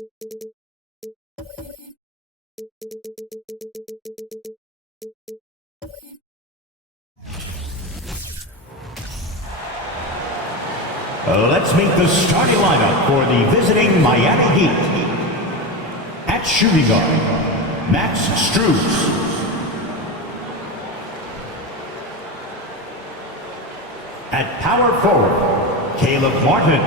Let's meet the starting lineup for the visiting Miami Heat. At shooting guard, Max Strus. At power forward, Caleb Martin.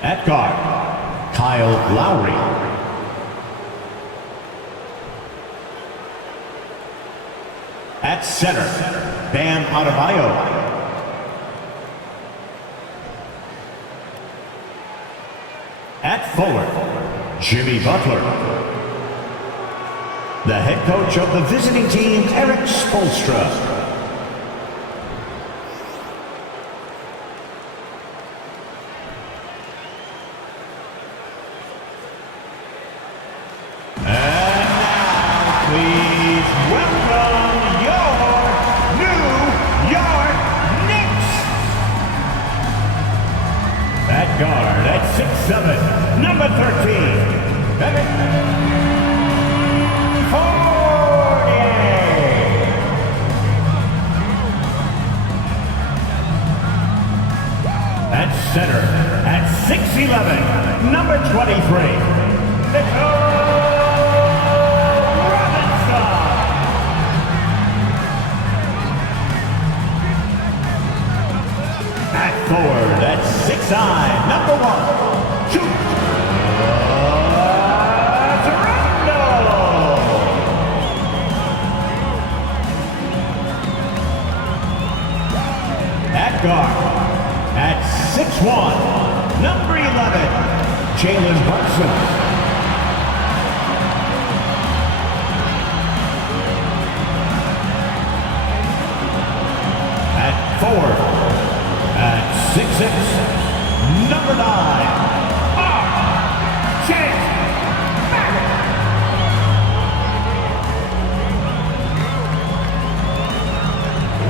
At guard, Kyle Lowry. At center, Bam Adebayo. At forward, Jimmy Butler. The head coach of the visiting team, Eric Spoelstra. And now, please welcome your New York Knicks. At guard, at 6'7", number 13, Evan at center, at 6'11", number 23, Mitchell Robinson. At forward, at 6'9", number 1, Jude Toronto. At guard, at 6'1", number 11, Jalen Brunson. At forward, at 6'6", number 9, R.J. Barrett.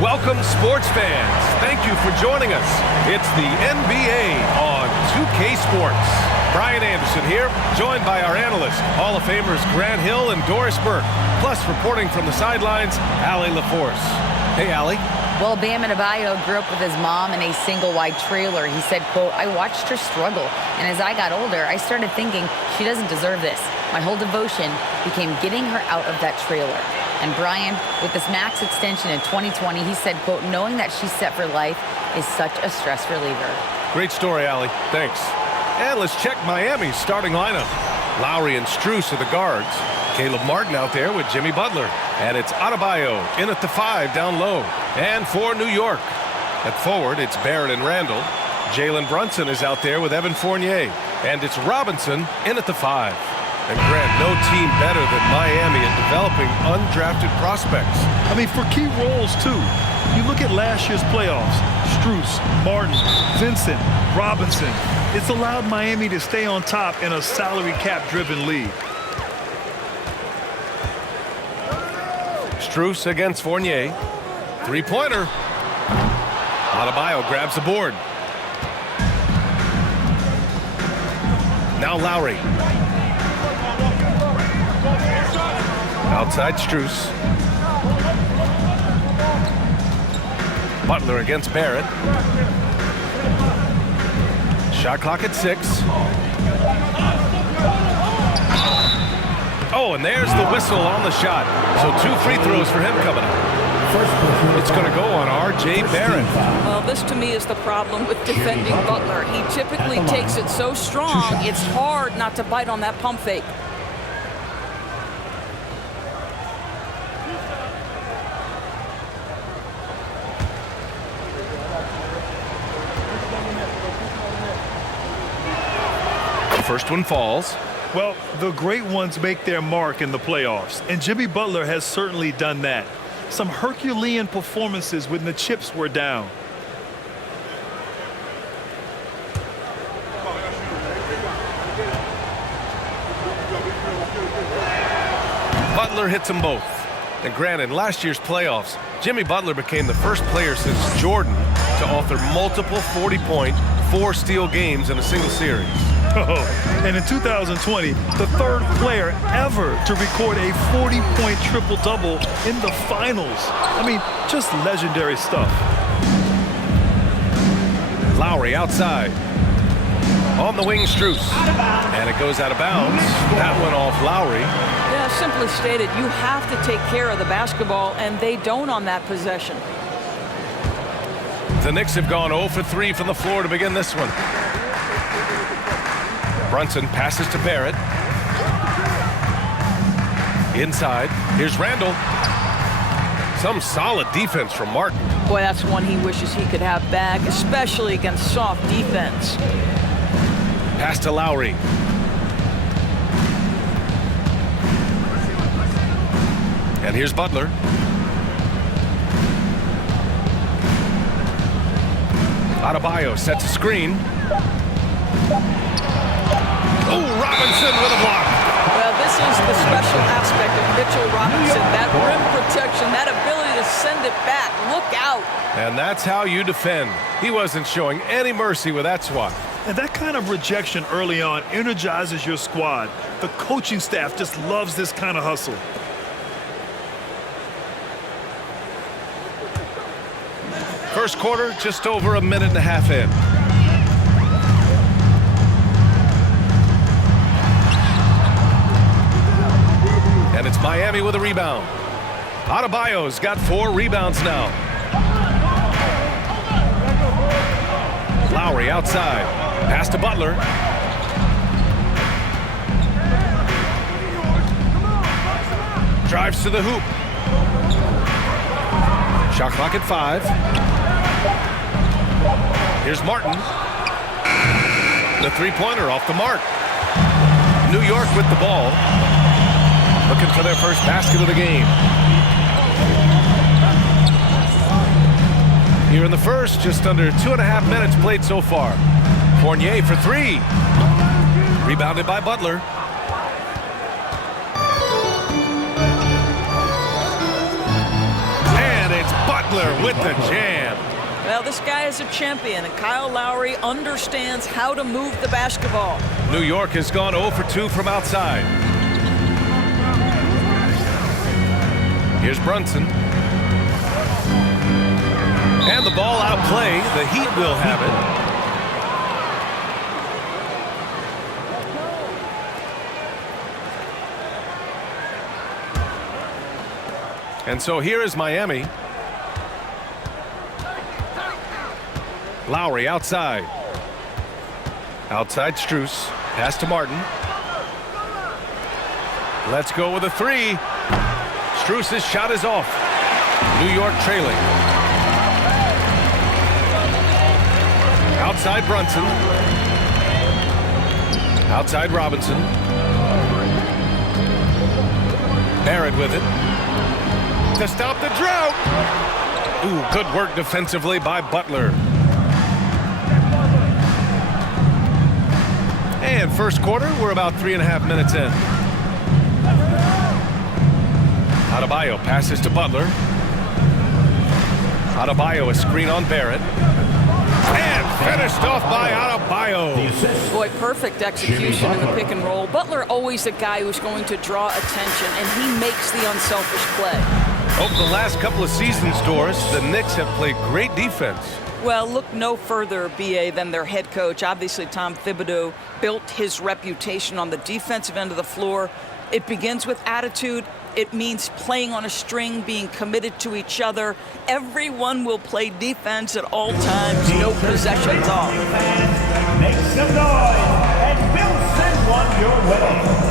Welcome, sports fans. Thank you for joining us. It's the NBA on 2K Sports. Brian Anderson here, joined by our analysts, Hall of Famers Grant Hill and Doris Burke. Plus, reporting from the sidelines, Allie LaForce. Hey, Allie. Well, Bam Adebayo grew up with his mom in a single-wide trailer. He said, quote, "I watched her struggle, and as I got older, I started thinking she doesn't deserve this. My whole devotion became getting her out of that trailer." And Brian, with this max extension in 2020, he said, quote, "Knowing that she's set for life is such a stress reliever." Great story, Allie. Thanks. And let's check Miami's starting lineup. Lowry and Strus are the guards. Caleb Martin out there with Jimmy Butler. And it's Adebayo in at the 5 down low. And for New York, at forward, it's Barrett and Randall. Jalen Brunson is out there with Evan Fournier. And it's Robinson in at the 5. And Grant, no team better than Miami at developing undrafted prospects. I mean, for key roles, too. You look at last year's playoffs, Strus, Martin, Vincent, Robinson. It's allowed Miami to stay on top in a salary cap-driven league. Strus against Fournier. Three-pointer. Adebayo grabs the board. Now Lowry. Outside Strus. Butler against Barrett. Shot clock at 6. Oh, and there's the whistle on the shot. So 2 free throws for him coming up. It's going to go on R.J. Barrett. Well, this to me is the problem with defending Butler. He typically takes it so strong, it's hard not to bite on that pump fake. First one falls. Well, the great ones make their mark in the playoffs, and Jimmy Butler has certainly done that. Some Herculean performances when the chips were down. Butler hits them both. And granted, in last year's playoffs, Jimmy Butler became the first player since Jordan to author multiple 40-point, 4-steal games in a single series. Oh, and in 2020, the third player ever to record a 40-point triple-double in the finals. I mean, just legendary stuff. Lowry outside. On the wing, Strus. And it goes out of bounds. That went off Lowry. Yeah, simply stated, you have to take care of the basketball, and they don't on that possession. The Knicks have gone 0 for 3 from the floor to begin this one. Brunson passes to Barrett. Inside. Here's Randall. Some solid defense from Martin. Boy, that's one he wishes he could have back, especially against soft defense. Pass to Lowry. And here's Butler. Adebayo sets a screen. Oh, Robinson with a block. Well, this is the special aspect of Mitchell Robinson. That rim protection, that ability to send it back. Look out. And that's how you defend. He wasn't showing any mercy with that swat. And that kind of rejection early on energizes your squad. The coaching staff just loves this kind of hustle. First quarter, just over a minute and a half in. And it's Miami with a rebound. Adebayo's got 4 rebounds now. Lowry outside. Pass to Butler. Drives to the hoop. Shot clock at 5. Here's Martin. The three-pointer off the mark. New York with the ball. Looking for their first basket of the game. Here in the first, just under 2.5 minutes played so far. Fournier for 3. Rebounded by Butler. And it's Butler with the jam. Well, this guy is a champion, and Kyle Lowry understands how to move the basketball. New York has gone 0 for 2 from outside. Here's Brunson. And the ball out of play. The Heat will have it. And so here is Miami. Lowry outside. Outside Strus. Pass to Martin. Let's go with a 3. Strus's shot is off. New York trailing. Outside Brunson. Outside Robinson. Barrett with it. To stop the drought. Ooh, good work defensively by Butler. And first quarter, we're about 3.5 minutes in. Adebayo passes to Butler. Adebayo a screen on Barrett. And finished off by Adebayo. Boy, perfect execution in the pick and roll. Butler always a guy who's going to draw attention, and he makes the unselfish play. Over the last couple of seasons, Doris, the Knicks have played great defense. Well, look no further, B.A., than their head coach. Obviously, Tom Thibodeau built his reputation on the defensive end of the floor. It begins with attitude. It means playing on a string, being committed to each other. Everyone will play defense at all times, no possessions off. Make some noise, and we'll send one your way.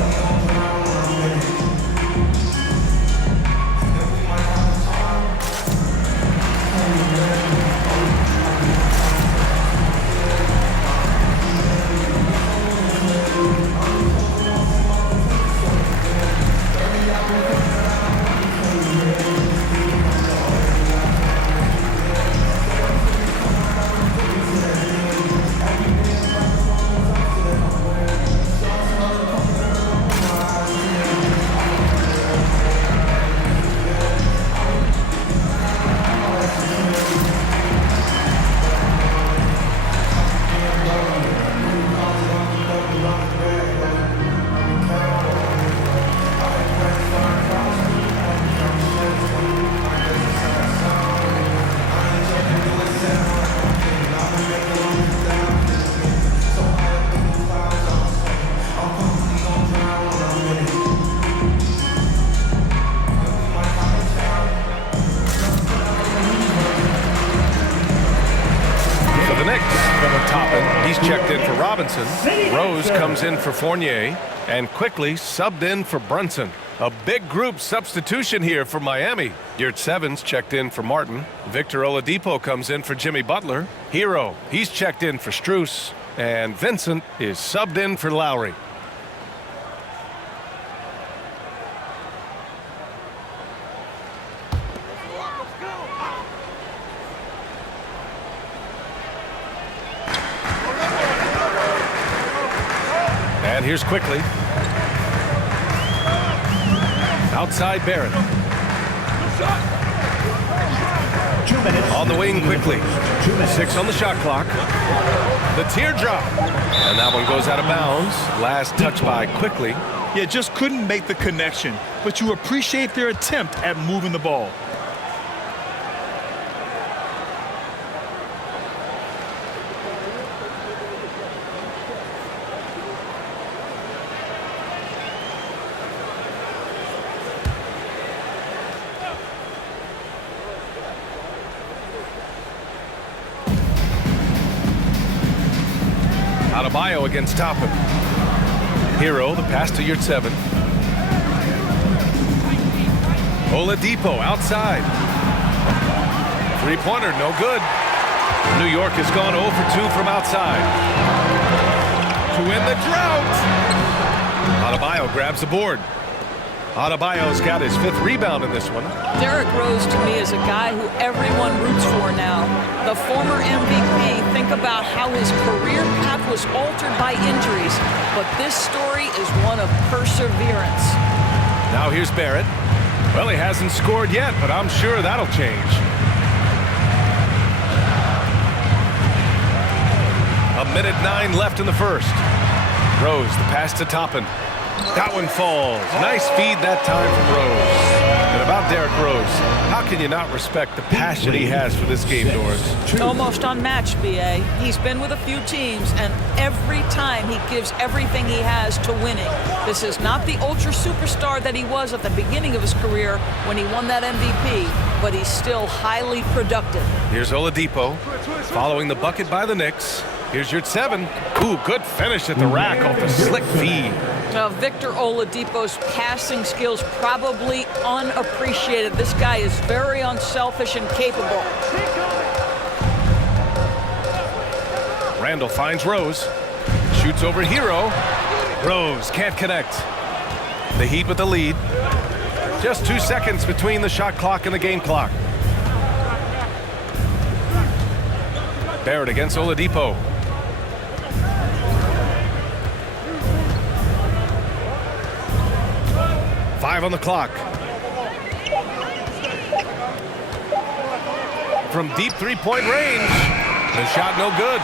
Toppin. He's checked in for Robinson. Rose comes in for Fournier. And quickly subbed in for Brunson. A big group substitution here for Miami. Yurt Seven's checked in for Martin. Victor Oladipo comes in for Jimmy Butler. Hero, he's checked in for Strus. And Vincent is subbed in for Lowry. And here's quickly. Outside Barrett. 2 minutes. On the wing quickly. 6 on the shot clock. The teardrop. And that one goes out of bounds. Last touch by quickly. Yeah, just couldn't make the connection, but you appreciate their attempt at moving the ball. Adebayo against Toppin. Hero, the pass to Yurt Seven. Oladipo outside. Three-pointer, no good. New York has gone 0 for 2 from outside. To win the drought. Adebayo grabs the board. Adebayo's got his 5th rebound in this one. Derrick Rose, to me, is a guy who everyone roots for now. The former MVP, think about how his career path was altered by injuries. But this story is one of perseverance. Now here's Barrett. Well, he hasn't scored yet, but I'm sure that'll change. A minute 9 left in the first. Rose, the pass to Toppin. That one falls. Nice feed that time from Rose. And about Derrick Rose, how can you not respect the passion he has for this game, Doris? Almost unmatched, B.A. He's been with a few teams, and every time he gives everything he has to winning. This is not the ultra superstar that he was at the beginning of his career when he won that MVP, but he's still highly productive. Here's Oladipo following the bucket by the Knicks. Here's Yurt Seven. Ooh, good finish at the rack off the slick feed. Victor Oladipo's passing skills probably unappreciated. This guy is very unselfish and capable. Randall finds Rose. Shoots over Hero. Rose can't connect. The Heat with the lead. Just 2 seconds between the shot clock and the game clock. Barrett against Oladipo. Five on the clock. From deep three-point range. The shot no good.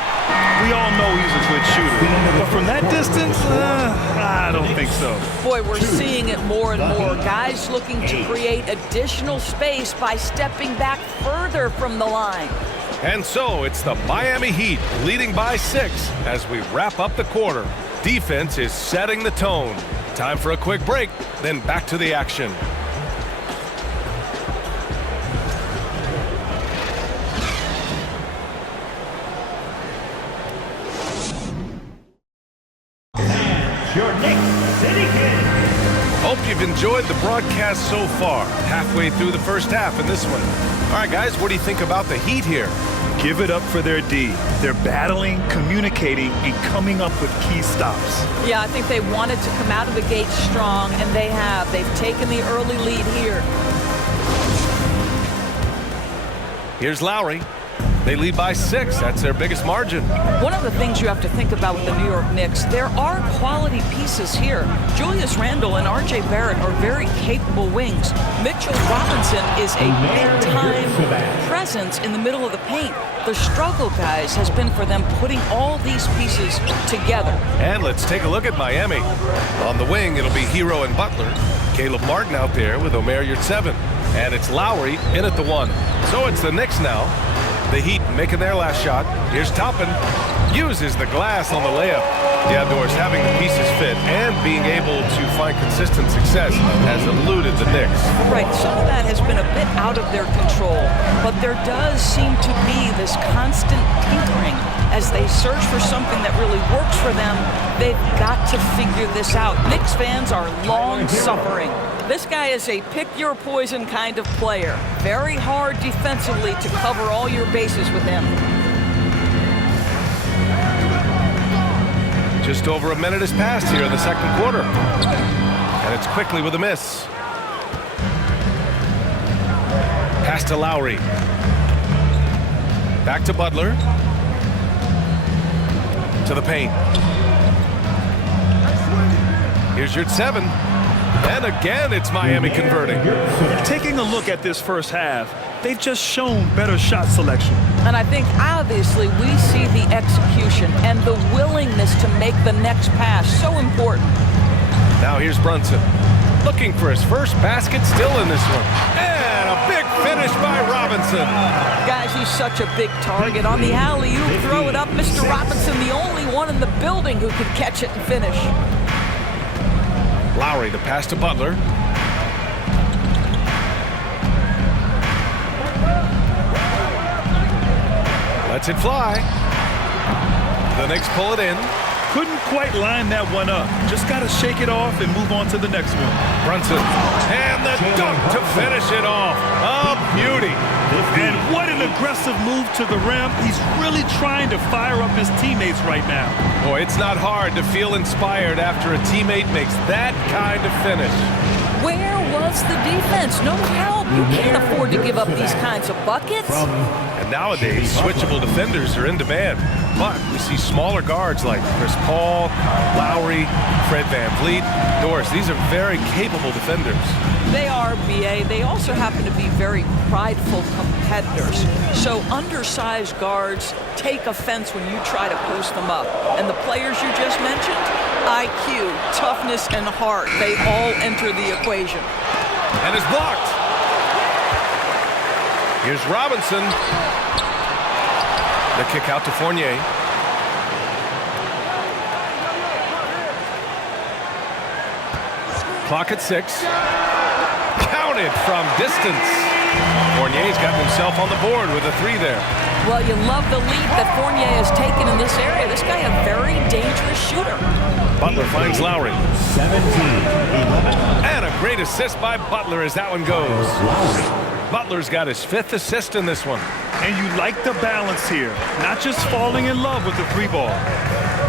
We all know he's a good shooter, but from that distance, I don't think so. Boy, we're seeing it more and more. Guys looking to create additional space by stepping back further from the line. And so it's the Miami Heat leading by 6 as we wrap up the quarter. Defense is setting the tone. Time for a quick break, then back to the action. Your Knicks City Kid. Hope you've enjoyed the broadcast so far. Halfway through the first half in this one. All right, guys, what do you think about the Heat here? Give it up for their D. They're battling, communicating, and coming up with key stops. Yeah, I think they wanted to come out of the gate strong, and they have. They've taken the early lead here. Here's Lowry. They lead by 6. That's their biggest margin. One of the things you have to think about with the New York Knicks, there are quality pieces here. Julius Randle and R.J. Barrett are very capable wings. Mitchell Robinson is a big-time presence in the middle of the paint. The struggle, guys, has been for them putting all these pieces together. And let's take a look at Miami. On the wing, it'll be Hero and Butler. Caleb Martin out there with Omer Yurt Seven. And it's Lowry in at the 1. So it's the Knicks now. The Heat making their last shot. Here's Toppin. Uses the glass on the layup. Yeah, Doris, having the pieces fit and being able to find consistent success has eluded the Knicks. Right, some of that has been a bit out of their control, but there does seem to be this constant tinkering as they search for something that really works for them. They've got to figure this out. Knicks fans are long-suffering. This guy is a pick-your-poison kind of player. Very hard defensively to cover all your bases with him. Just over a minute has passed here in the second quarter. And it's quickly with a miss. Pass to Lowry. Back to Butler. To the paint. Here's your 7. And again, it's Miami converting. Taking a look at this first half, they've just shown better shot selection. And I think obviously we see the execution and the willingness to make the next pass so important. Now here's Brunson. Looking for his first basket, still in this one. And a big finish by Robinson. Guys, he's such a big target. On the alley-oop, throw it up. Mr. Robinson, the only one in the building who can catch it and finish. Lowry, the pass to Butler. Lets it fly. The Knicks pull it in. Couldn't quite line that one up. Just got to shake it off and move on to the next one. Brunson. And the dunk to finish it off. A beauty. And what an aggressive move to the rim. He's really trying to fire up his teammates right now. Boy, it's not hard to feel inspired after a teammate makes that kind of finish. Where was the defense? No help. You can't afford to give up these kinds of buckets. And nowadays, switchable defenders are in demand. But we see smaller guards like Chris Paul, Lowry, Fred VanVleet. Doris, these are very capable defenders. They are, B.A. They also happen to be very prideful competitors. So undersized guards take offense when you try to post them up. And the players you just mentioned, IQ, toughness, and heart, they all enter the equation. And is blocked. Here's Robinson. The kick out to Fournier. Clock at 6. Counted from distance. Fournier's got himself on the board with a 3 there. Well, you love the lead that Fournier has taken in this area. This guy a very dangerous shooter. Butler finds Lowry. 17, 11. And a great assist by Butler as that one goes. Butler's got his 5th assist in this one. And you like the balance here. Not just falling in love with the 3 ball.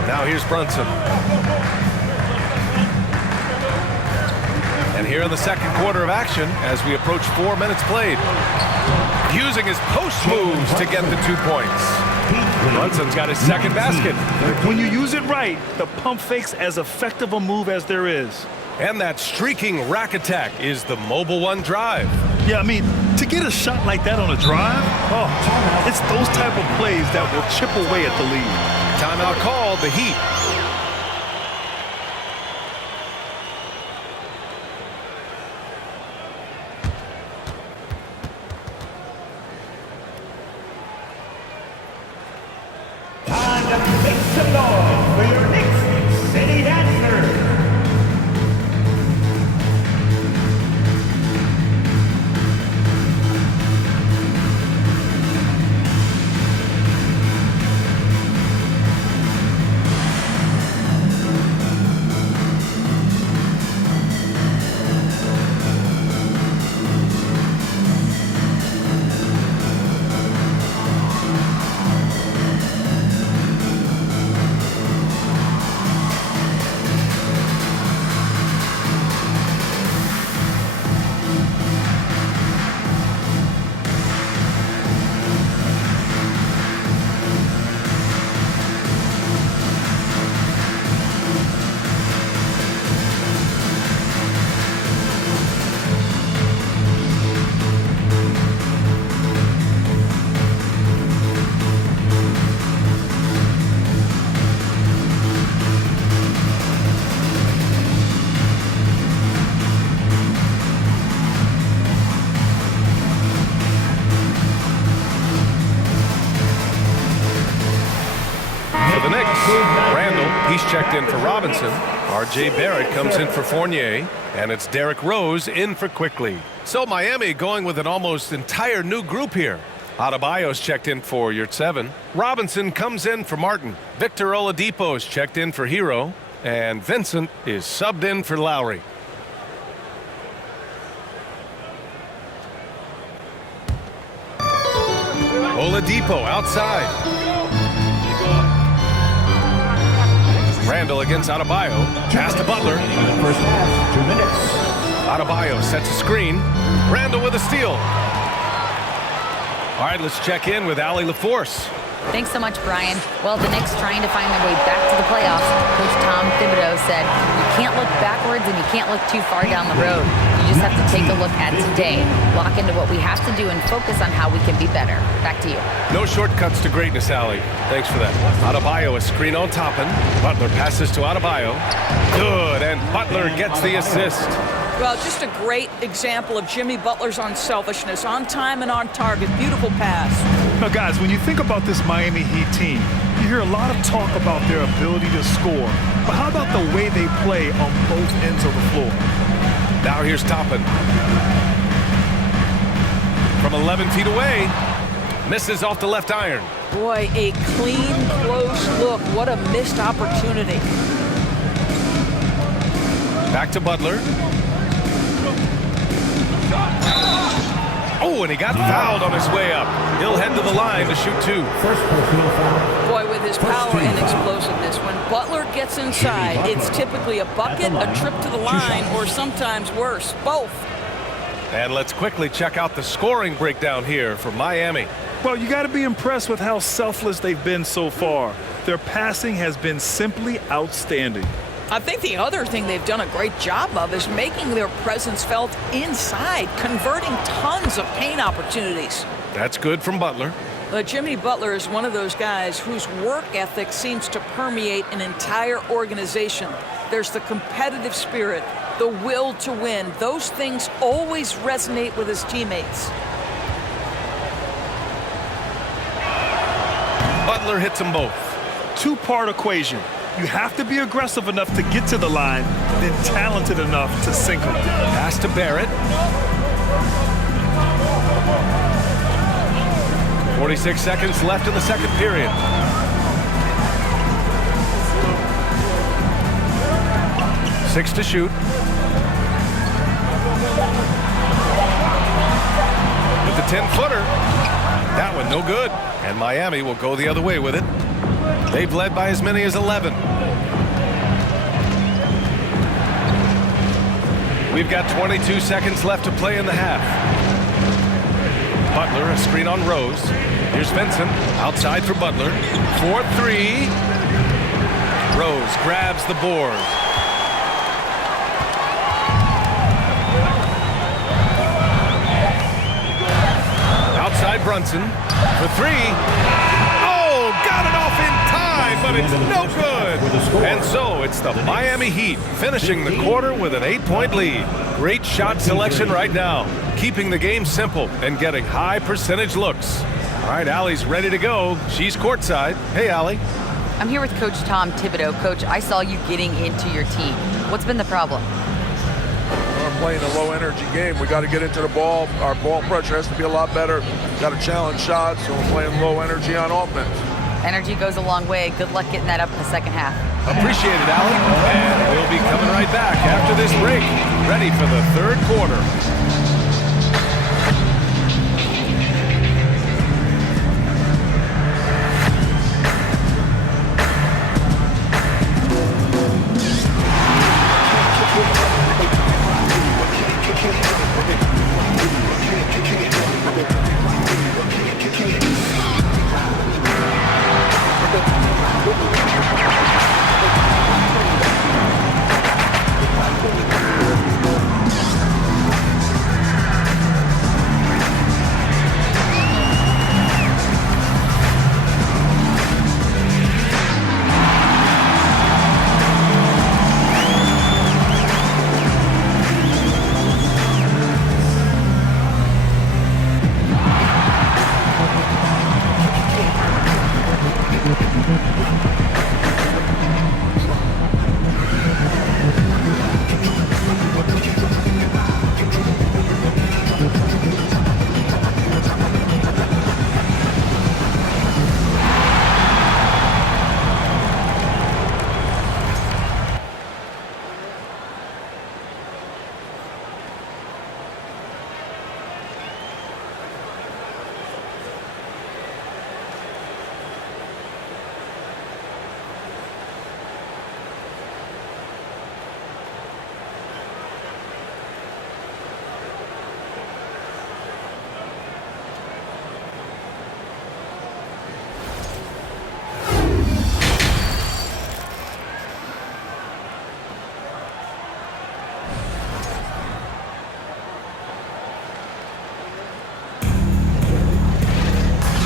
Now here's Brunson. And here in the second quarter of action as we approach 4 minutes played. Using his post moves to get the 2 points. Brunson's got his second basket. When you use it right, the pump fake's as effective a move as there is. And that streaking rack attack is the mobile 1 drive. Yeah, I mean, to get a shot like that on a drive, it's those type of plays that will chip away at the lead. Timeout called, the Heat. Time to make some noise for your Knicks City Dancers. For the Knicks, Randall. He's checked in for Robinson. R.J. Barrett comes in for Fournier. And it's Derrick Rose in for Quickly. So Miami going with an almost entire new group here. Adebayo's checked in for Yurtseven. Robinson comes in for Martin. Victor Oladipo's checked in for Hero. And Vincent is subbed in for Lowry. Oladipo outside. Randall against Adebayo. Pass to Butler. First half, 2 minutes. Adebayo sets a screen. Randall with a steal. All right, let's check in with Allie LaForce. Thanks so much, Brian. Well, the Knicks trying to find their way back to the playoffs. Coach Tom Thibodeau said, you can't look backwards and you can't look too far down the road. You just have to take a look at today, lock into what we have to do, and focus on how we can be better. Back to you. No shortcuts to greatness, Allie. Thanks for that. Adebayo, a screen on Toppin. Butler passes to Adebayo. Good, and Butler gets the assist. Well, just a great example of Jimmy Butler's unselfishness, on time and on target. Beautiful pass. Now, guys, when you think about this Miami Heat team, you hear a lot of talk about their ability to score. But how about the way they play on both ends of the floor? Now here's Toppin. From 11 feet away, misses off the left iron. Boy, a clean, close look. What a missed opportunity. Back to Butler. Oh, and he got fouled on his way up. He'll head to the line to shoot 2. First personal foul. Boy, with his power and explosiveness, when Butler gets inside, it's typically a bucket, a trip to the line, or sometimes worse, both. And let's quickly check out the scoring breakdown here for Miami. Well, you got to be impressed with how selfless they've been so far. Their passing has been simply outstanding. I think the other thing they've done a great job of is making their presence felt inside, converting tons of paint opportunities. That's good from Butler. Jimmy Butler is one of those guys whose work ethic seems to permeate an entire organization. There's the competitive spirit, the will to win. Those things always resonate with his teammates. Butler hits them both. Two-part equation. You have to be aggressive enough to get to the line, then talented enough to sink them. Pass to Barrett. 46 seconds left in the second period. Six to shoot. With the 10-footer. That one no good. And Miami will go the other way with it. They've led by as many as 11. We've got 22 seconds left to play in the half. Butler, a screen on Rose. Here's Vincent, outside for Butler. 4-3. Rose grabs the board. Outside Brunson for 3. Oh, got it off in time, but it's no good. And so it's the Miami Heat finishing the quarter with an 8-point lead. Great shot selection right now, keeping the game simple and getting high percentage looks. All right, Allie's ready to go. She's courtside. Hey, Allie. I'm here with Coach Tom Thibodeau. Coach, I saw you getting into your team. What's been the problem? We're playing a low-energy game. We got to get into the ball. Our ball pressure has to be a lot better. Got to challenge shots, so we're playing low energy on offense. Energy goes a long way. Good luck getting that up in the second half. Appreciate it, Allie. And we'll be coming right back after this break, ready for the third quarter.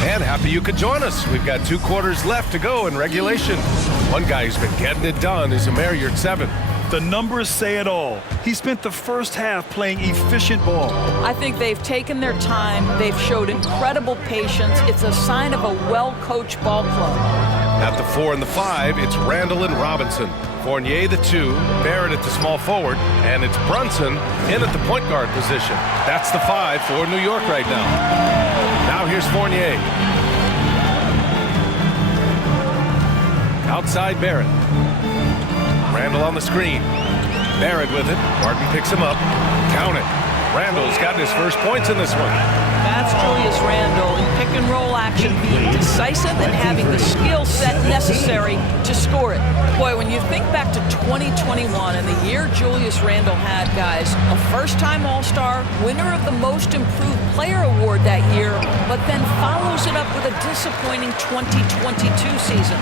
And happy you could join us. We've got 2 quarters left to go in regulation. One guy who's been getting it done is Amer Yurtseven. The numbers say it all. He spent the first half playing efficient ball. I think they've taken their time. They've showed incredible patience. It's a sign of a well-coached ball club. At the 4 and the 5, it's Randall and Robinson. Fournier the 2, Barrett at the small forward, and it's Brunson in at the point guard position. That's the 5 for New York right now. Now here's Fournier. Outside Barrett. Randall on the screen. Barrett with it. Martin picks him up. Count it. Randall's gotten his first points in this one. That's Julius Randle in pick and roll action, being decisive and having the skill set necessary to score it. Boy, when you think back to 2021 and the year Julius Randle had, guys, a first-time All-Star, winner of the Most Improved Player Award that year, but then follows it up with a disappointing 2022 season.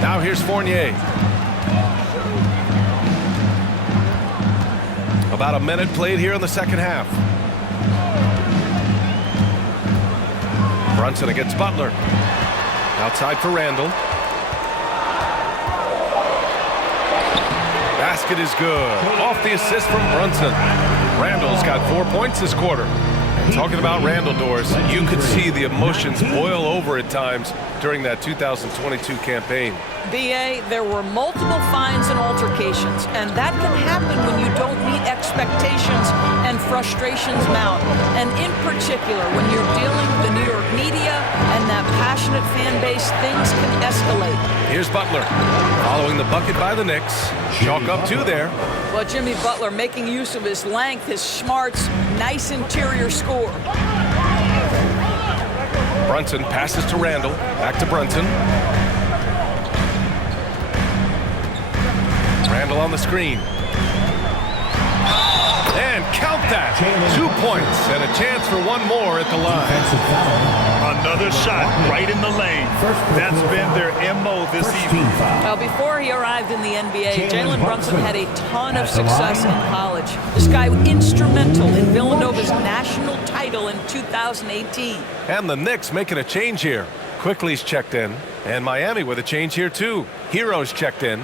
Now here's Fournier. About a minute played here in the second half. Brunson against Butler. Outside for Randall. Basket is good. Off the assist from Brunson. Randall's got 4 points this quarter. Talking about Randall, Doris, you could see the emotions boil over at times during that 2022 campaign. B.A., there were multiple fines and altercations, and that can happen when you don't meet expectations and frustrations mount. And in particular, when you're dealing with the New York media and that passionate fan base, things can escalate. Here's Butler, following the bucket by the Knicks. Chalk up 2 there. Well, Jimmy Butler making use of his length, his smarts, nice interior score. Brunson passes to Randall. Back to Brunson. Randall on the screen. And count that. 2 points and a chance for one more at the line. Another shot right in the lane. That's been their MO this evening. Well, before he arrived in the NBA, Jalen Brunson had a ton of success in college. This guy instrumental in Villanova's national title in 2018. And the Knicks making a change here. Quickly's checked in. And Miami with a change here too. Hero's checked in.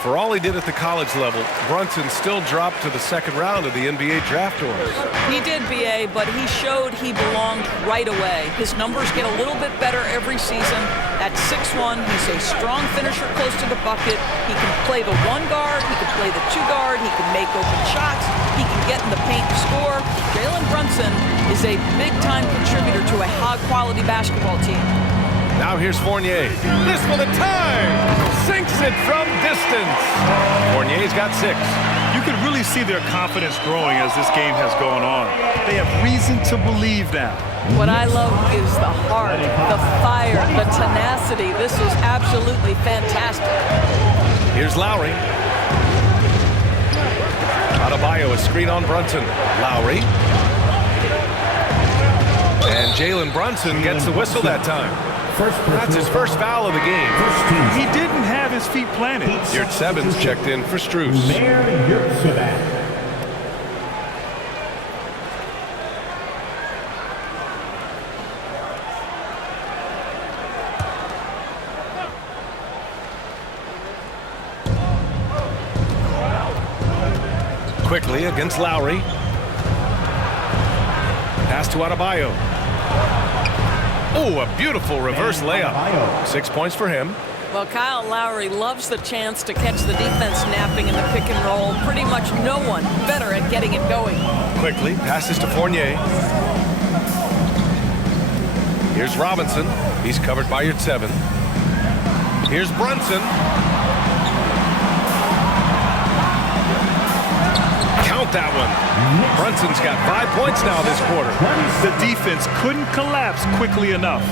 For all he did at the college level, Brunson still dropped to the second round of the NBA draft orders. He did, B.A., but he showed he belonged right away. His numbers get a little bit better every season. At 6'1", he's a strong finisher close to the bucket. He can play the 1 guard, he can play the 2 guard, he can make open shots, he can get in the paint and score. Jalen Brunson is a big-time contributor to a high-quality basketball team. Now here's Fournier. This for the time! Sinks it from distance. Fournier's got 6. You can really see their confidence growing as this game has gone on. They have reason to believe now. What I love is the heart, the fire, the tenacity. This is absolutely fantastic. Here's Lowry. Adebayo, a screen on Brunson. Lowry. And Jalen Brunson gets the whistle that time. That's his first foul of the game. He didn't have his feet planted. Yurtseven's checked in for Strus. Quickly against Lowry. Pass to Adebayo. Oh, a beautiful reverse layup. 6 points for him. Well, Kyle Lowry loves the chance to catch the defense napping in the pick and roll. Pretty much no one better at getting it going. Quickly passes to Fournier. Here's Robinson. He's covered by Yurtseven. Here's Brunson. Count that one. Brunson's got 5 points now this quarter. The defense couldn't collapse quickly enough.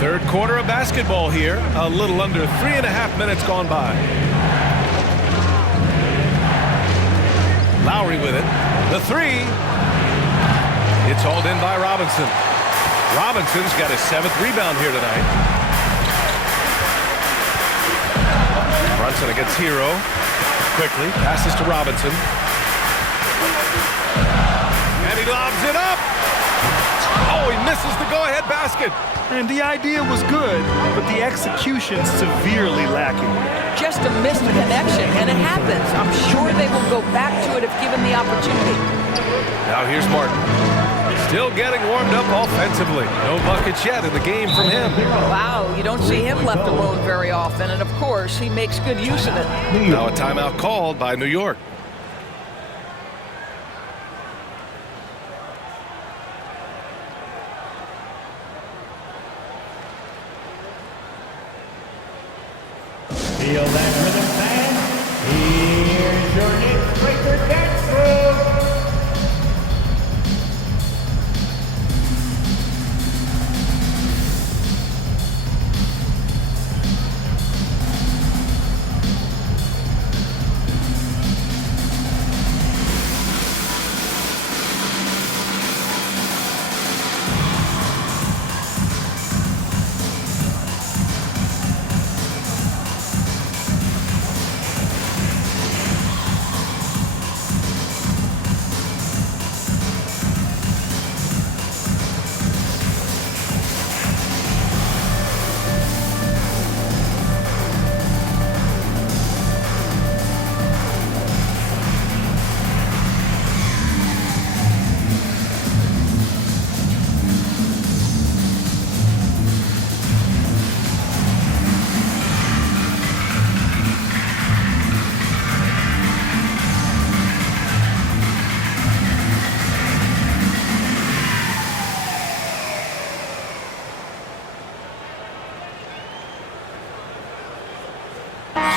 Third quarter of basketball here. A little under 3.5 minutes gone by. Lowry with it. The 3. It's It's hauled in by Robinson. Robinson's got his 7th rebound here tonight. Brunson against Hero. Quickly passes to Robinson. And he lobs it up. Oh, he misses the go-ahead basket. And the idea was good, but the execution severely lacking. Just a missed connection, and it happens. I'm sure they will go back to it if given the opportunity. Now here's Martin. Still getting warmed up offensively. No buckets yet in the game from him. Wow, you don't see him left alone very often, and of course, he makes good use of it. Now a timeout called by New York. Feel that rhythm, fans? Here's your Knicks Breaker dance move.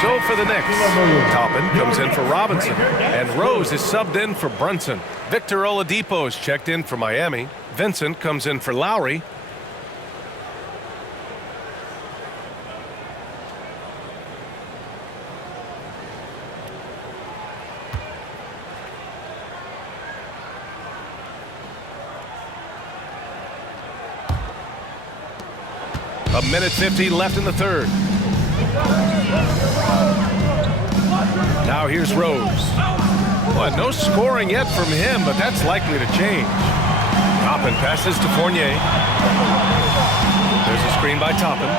So for the Knicks, Toppin comes in for Robinson, and Rose is subbed in for Brunson. Victor Oladipo is checked in for Miami. Vincent comes in for Lowry. A minute 50 left in the third. Now here's Rose. Well, no scoring yet from him, but that's likely to change. Toppin passes to Fournier. There's a screen by Toppin.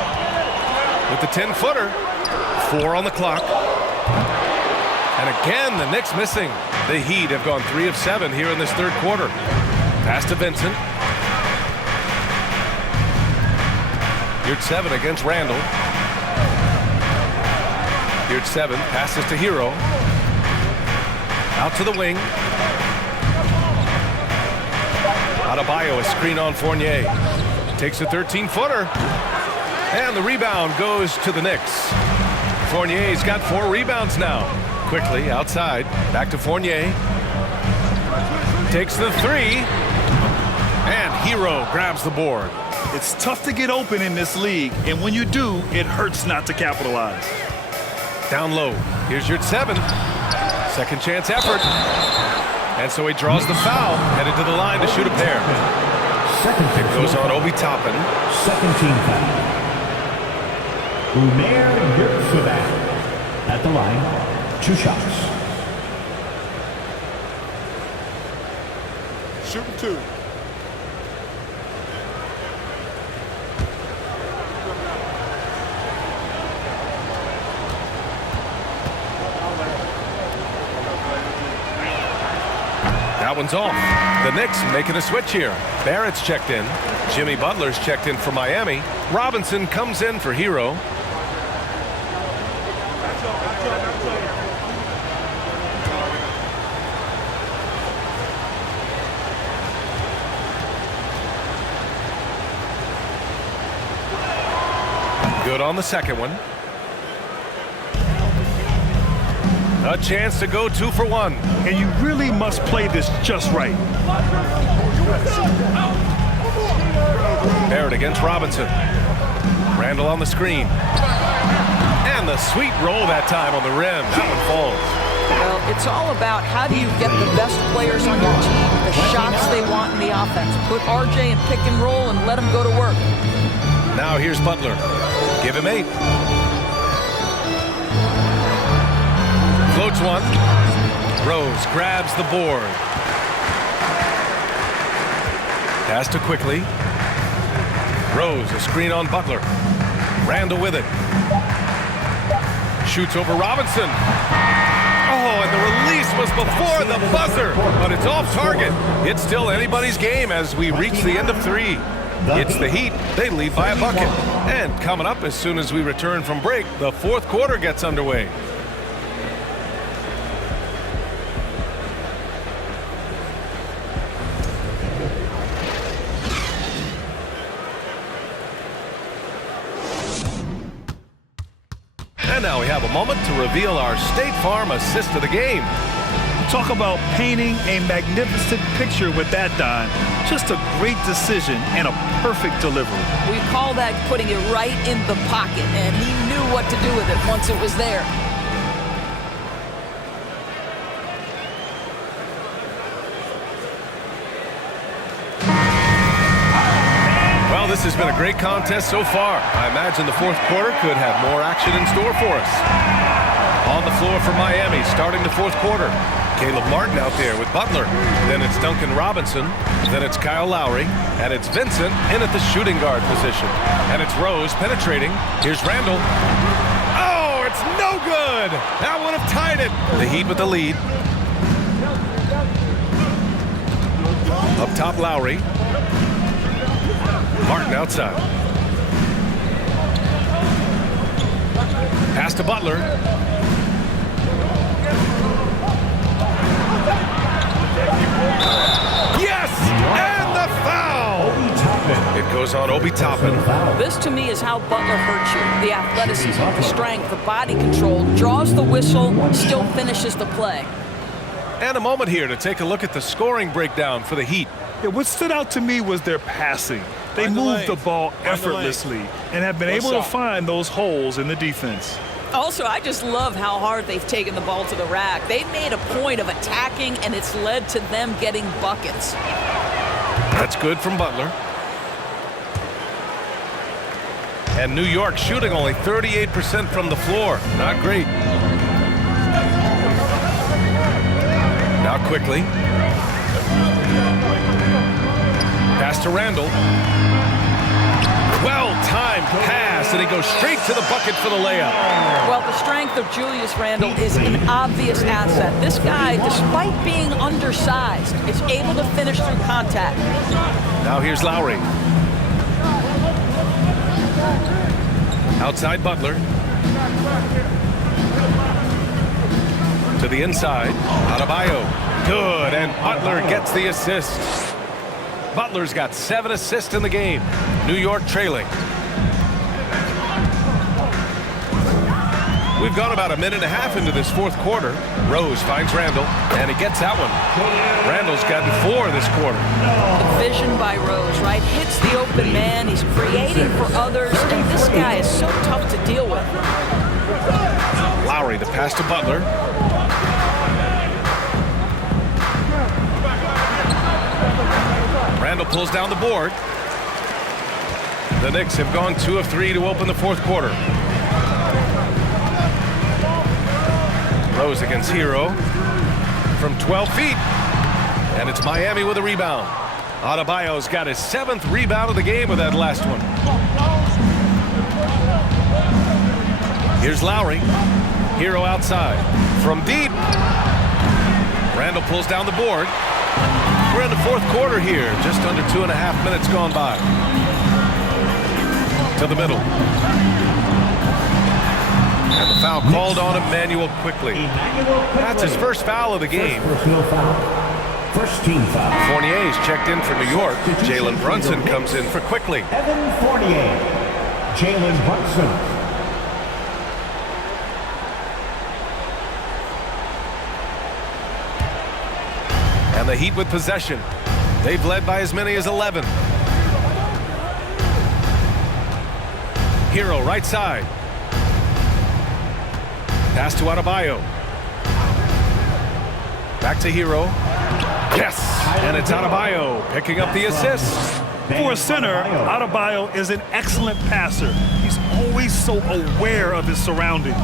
With the 10-footer. 4 on the clock. And again, the Knicks missing. The Heat have gone 3 of 7 here in this third quarter. Pass to Vincent. Here's 7 against Randall. Here's 7, passes to Hero. Out to the wing. Adebayo, a screen on Fournier. Takes a 13-footer. And the rebound goes to the Knicks. Fournier's got 4 rebounds now. Quickly, outside. Back to Fournier. Takes the 3. And Hero grabs the board. It's tough to get open in this league, and when you do, it hurts not to capitalize. Down low. Here's your 7. Second chance effort. And so he draws the foul. Headed to the line to shoot a pair. It goes on Obi Toppin. Second team foul. Umair Yurtseven at the line. 2 shots. Shooting 2. That one's off. The Knicks making a switch here. Barrett's checked in. Jimmy Butler's checked in for Miami. Robinson comes in for Hero. Good on the second one. A chance to go 2 for 1. And you really must play this just right. Barrett against Robinson. Randall on the screen. And the sweet roll that time on the rim. That one falls. Well, it's all about how do you get the best players on your team the shots they want in the offense. Put RJ in pick and roll and let him go to work. Now here's Butler. Give him 8. Floats one. Rose grabs the board. Pass to quickly. Rose, a screen on Butler. Randall with it. Shoots over Robinson. Oh, and the release was before the buzzer, but it's off target. It's still anybody's game as we reach the end of 3. It's the Heat. They lead by a bucket. And coming up as soon as we return from break, the fourth quarter gets underway. And now we have a moment to reveal our State Farm assist of the game. Talk about painting a magnificent picture with that, Don. Just a great decision and a perfect delivery. We call that putting it right in the pocket, and he knew what to do with it once it was there. Well, this has been a great contest so far. I imagine the fourth quarter could have more action in store for us. On the floor for Miami, starting the fourth quarter. Caleb Martin out there with Butler. Then it's Duncan Robinson. Then it's Kyle Lowry. And it's Vincent in at the shooting guard position. And it's Rose penetrating. Here's Randall. Oh, it's no good! That would have tied it. The Heat with the lead. Up top, Lowry. Martin outside. Pass to Butler. Yes! And the foul! It goes on Obi Toppin. This, to me, is how Butler hurts you. The athleticism, the strength, the body control, draws the whistle, still finishes the play. And a moment here to take a look at the scoring breakdown for the Heat. Yeah, what stood out to me was their passing. They moved the ball effortlessly and have been able to find those holes in the defense. Also, I just love how hard they've taken the ball to the rack. They've made a point of attacking, and it's led to them getting buckets. That's good from Butler. And New York shooting only 38% from the floor. Not great. Now quickly. Pass to Randall. Well-timed pass, and he goes straight to the bucket for the layup. Well, the strength of Julius Randle is an obvious asset. This guy, despite being undersized, is able to finish through contact. Now here's Lowry. Outside Butler. To the inside. Adebayo. Good, and Butler gets the assist. Butler's got 7 assists in the game. New York trailing. We've gone about a minute and a half into this fourth quarter. Rose finds Randall, and he gets that one. Randall's gotten 4 this quarter. The vision by Rose, right? Hits the open man. He's creating for others, and this guy is so tough to deal with. Lowry, the pass to Butler. Randall pulls down the board. The Knicks have gone 2 of 3 to open the fourth quarter. Rose against Hero from 12 feet. And it's Miami with a rebound. Adebayo's got his 7th rebound of the game with that last one. Here's Lowry. Hero outside. From deep. Randall pulls down the board. We're in the fourth quarter here. Just under 2.5 minutes gone by. To the middle. And the foul called on Emmanuel quickly. That's his first foul of the game. First team foul. Fournier's checked in for New York. Jalen Brunson comes in for quickly. Evan Fournier. Jalen Brunson. And the Heat with possession. They've led by as many as 11. Hero right side. Pass to Adebayo. Back to Hero. Yes, and it's Adebayo picking up the assist. For a center, Adebayo is an excellent passer. He's always so aware of his surroundings.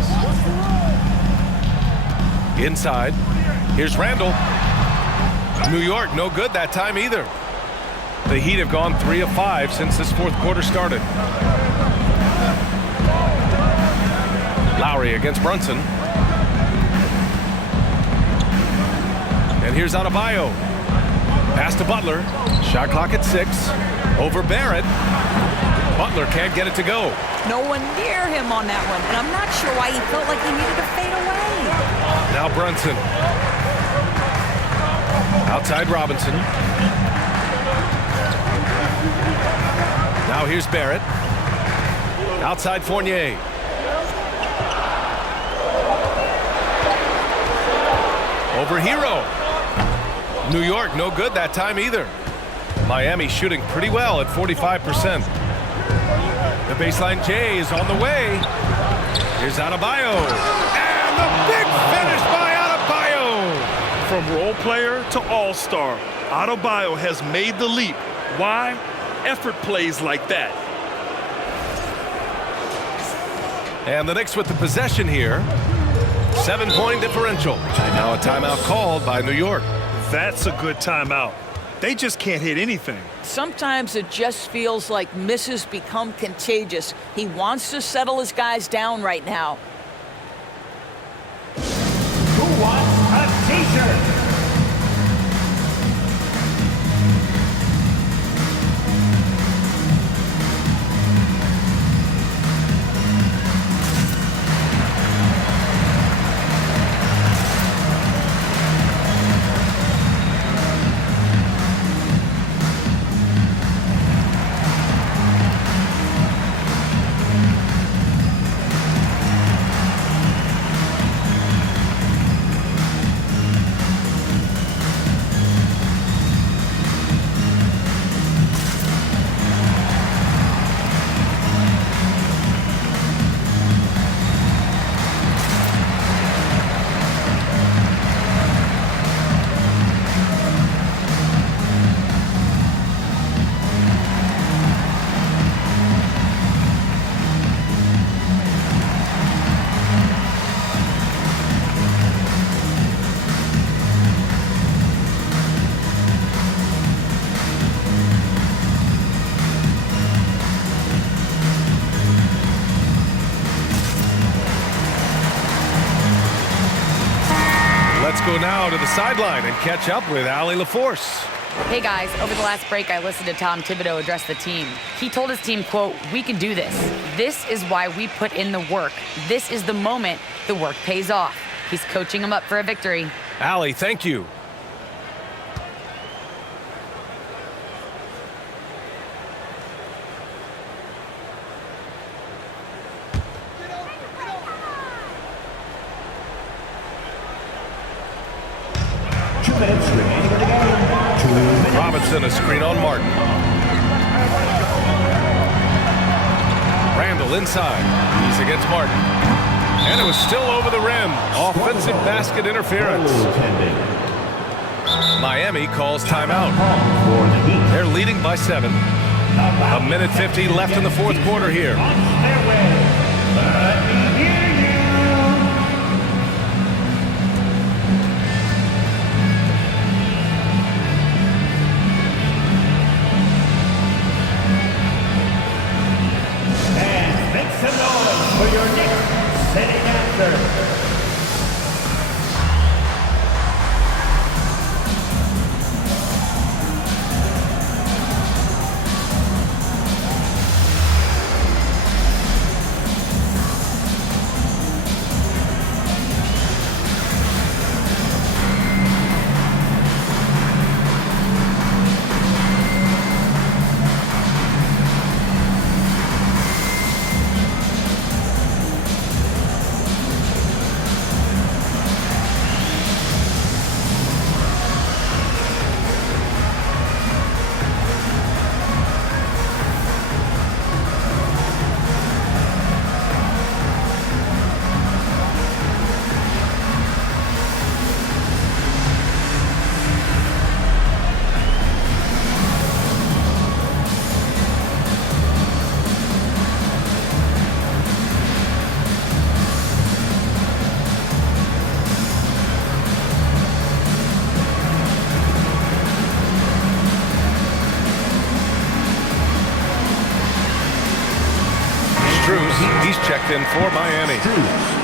Inside, here's Randall. New York, no good that time either. The Heat have gone 3 of 5 since this fourth quarter started. Lowry against Brunson. And here's Adebayo. Pass to Butler. Shot clock at 6. Over Barrett. Butler can't get it to go. No one near him on that one, and I'm not sure why he felt like he needed to fade away. Now Brunson. Outside Robinson. Now here's Barrett. Outside Fournier. Over Hero. New York, no good that time either. Miami shooting pretty well at 45%. The baseline J is on the way. Here's Adebayo. And the big finish by Adebayo. From role player to all-star, Adebayo has made the leap. Why? Effort plays like that. And the Knicks with the possession here. 7-point differential. Now a timeout called by New York. That's a good timeout. They just can't hit anything. Sometimes it just feels like misses become contagious. He wants to settle his guys down right now. Who wants a t-shirt? Let's go now to the sideline and catch up with Allie LaForce. Hey guys, over the last break, I listened to Tom Thibodeau address the team. He told his team, quote, "We can do this. This is why we put in the work. This is the moment the work pays off." He's coaching them up for a victory. Allie, thank you. Minutes remaining in the game. 2 minutes. Robinson, a screen on Martin. Randall inside. He's against Martin. And it was still over the rim. Offensive basket interference. Miami calls timeout. They're leading by 7. A minute 50 left in the fourth quarter here. For your Knicks sitting after. He's checked in for Miami. Strus.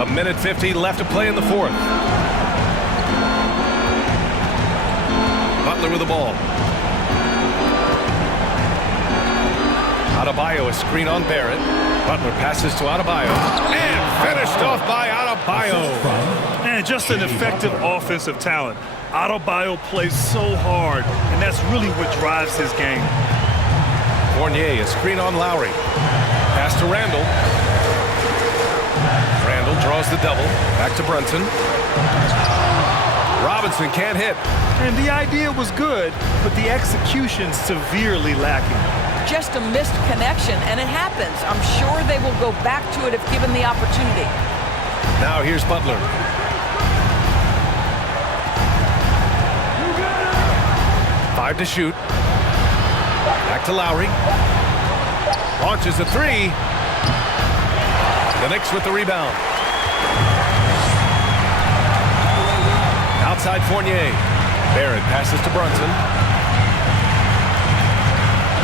A minute 50 left to play in the fourth. Butler with the ball. Adebayo, a screen on Barrett. Butler passes to Adebayo. And finished off by Adebayo. And just an effective offensive talent. Adebayo plays so hard, and that's really what drives his game. Fournier, a screen on Lowry. Pass to Randall. Randall draws the double. Back to Brunson. Robinson can't hit. And the idea was good, but the execution severely lacking. Just a missed connection, and it happens. I'm sure they will go back to it if given the opportunity. Now here's Butler. Five to shoot. Back to Lowry. Launches a three. The Knicks with the rebound. Outside Fournier. Barrett passes to Brunson.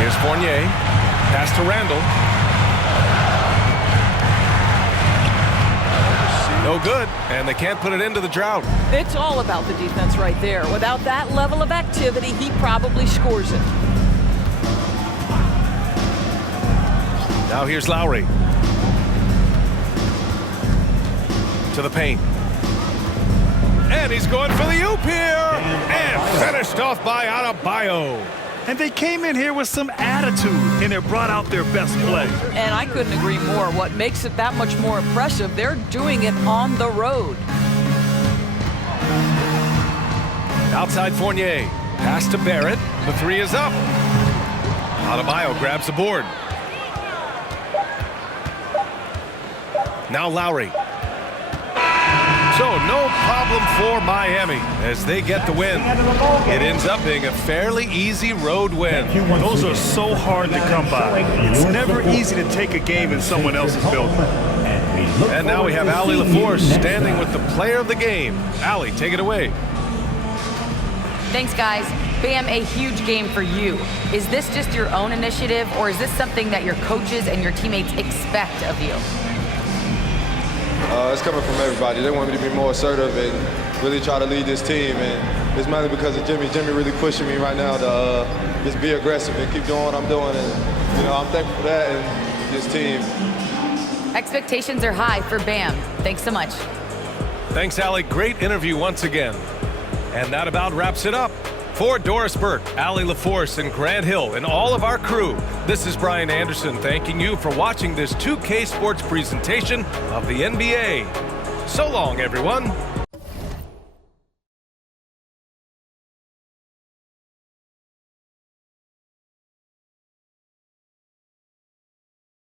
Here's Fournier. Pass to Randall. No good, and they can't put it into the drought. It's all about the defense right there. Without that level of activity, he probably scores it. Now here's Lowry. To the paint. And he's going for the oop here. And finished off by Adebayo. And they came in here with some attitude, and it brought out their best play. And I couldn't agree more. What makes it that much more impressive, they're doing it on the road. Outside Fournier. Pass to Barrett. The three is up. Adebayo grabs the board. Now Lowry. So no problem for Miami as they get the win. It ends up being a fairly easy road win. Those are so hard to come by. It's never easy to take a game in someone else's building. And now we have Allie LaForce standing with the player of the game. Allie, take it away. Thanks, guys. Bam, a huge game for you. Is this just your own initiative, or is this something that your coaches and your teammates expect of you? It's coming from everybody. They want me to be more assertive and really try to lead this team. And it's mainly because of Jimmy. Jimmy really pushing me right now to just be aggressive and keep doing what I'm doing. And, you know, I'm thankful for that and this team. Expectations are high for Bam. Thanks so much. Thanks, Allie. Great interview once again. And that about wraps it up. For Doris Burke, Allie LaForce, and Grant Hill, and all of our crew, this is Brian Anderson thanking you for watching this 2K Sports presentation of the NBA. So long, everyone.